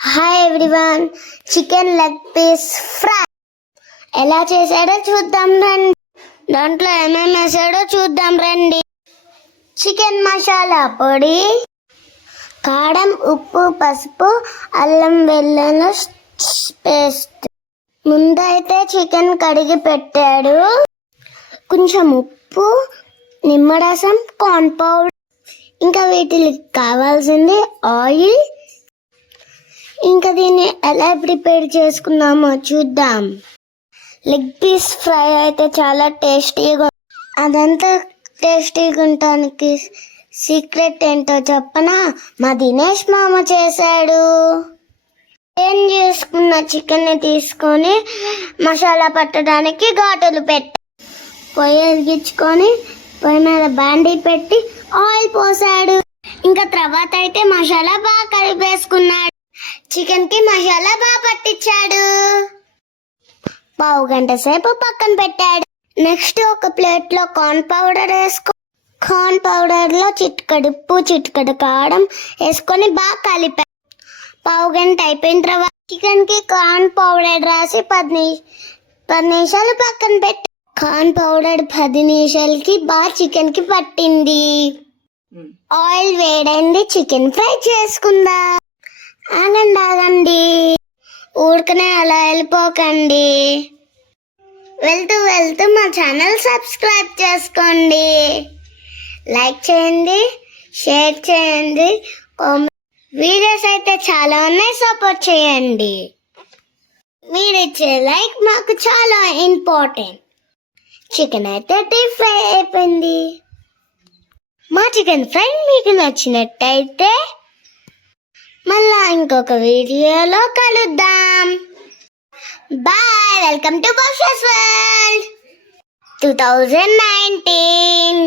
Hi everyone chicken leg piece fry ఎలా చేశాడో చూద్దాం రండి. దాంట్లో ఏమేమి వేసాడో చూద్దాం రండి. చికెన్ మసాలా పొడి కారం ఉప్పు పసుపు అల్లం వెల్లుల్లి పేస్ట్ ముందైతే చికెన్ కడిగి పెట్టాడు. కొంచెం ఉప్పు నిమ్మరసం కార్న్ పౌడర్ ఇంకా వీటికి కావాల్సింది ఆయిల్ ఎలా ప్రిపేర్ చేసుకున్నామో చూద్దాం. లెగ్ పీస్ ఫ్రై అయితే చాలా టేస్టీగా అదంతా టేస్టీగా ఉండటానికి సీక్రెట్ ఏంటో చెప్పనా? మా దినేష్ మామ చేశాడు. ఏం చేసుకున్న చికెన్ని తీసుకొని మసాలా పట్టడానికి ఘాటులు పెట్టి. పొయ్యి వెలిగించుకొని పొయ్యి మీద బాండీ పెట్టి ఆయిల్ పోసాడు. ఇంకా తర్వాత అయితే మసాలా బాగా కలిపేసుకున్నాడు. చికెన్కి మసాలా బాగా పట్టించాడు. పావు గంట సేపు పక్కన పెట్టాడు. నెక్స్ట్ ఒక ప్లేట్లో కార్న్ పౌడర్ వేసుకో కార్న్ పౌడర్లో చిటికడు ఉప్పు చిటికడు కారం వేసుకొని బాగా కలిపా పావు గంట అయిపోయిన తర్వాత చికెన్కి కార్న్ పౌడర్ రాసి పది నిమి- పది నిమిషాలు పక్కన పెట్టా. కార్న్ పౌడర్ పది నిమిషాలకి బాగా చికెన్కి పట్టింది ఆయిల్ వేడైంది చికెన్ ఫ్రై చేసుకుందా. ఆగండి ఆగండి ఊరికనే అలా వెళ్ళిపోకండి. వెళ్తూ వెళ్తూ మా ఛానల్ సబ్స్క్రైబ్ చేసుకోండి. లైక్ చేయండి షేర్ చేయండి వీడియోస్ అయితే చాలా ఉన్నాయి సపోర్ట్ చేయండి. మీరు ఇచ్చే లైక్ మాకు చాలా ఇంపార్టెంట్. చికెన్ అయితే డీప్ ఫ్రై అయిపోయింది. మా చికెన్ ఫ్రై మీకు నచ్చినట్టయితే ఇంకొక వీడియోలో కలుద్దాం. Bye welcome to Boshas world two thousand nineteen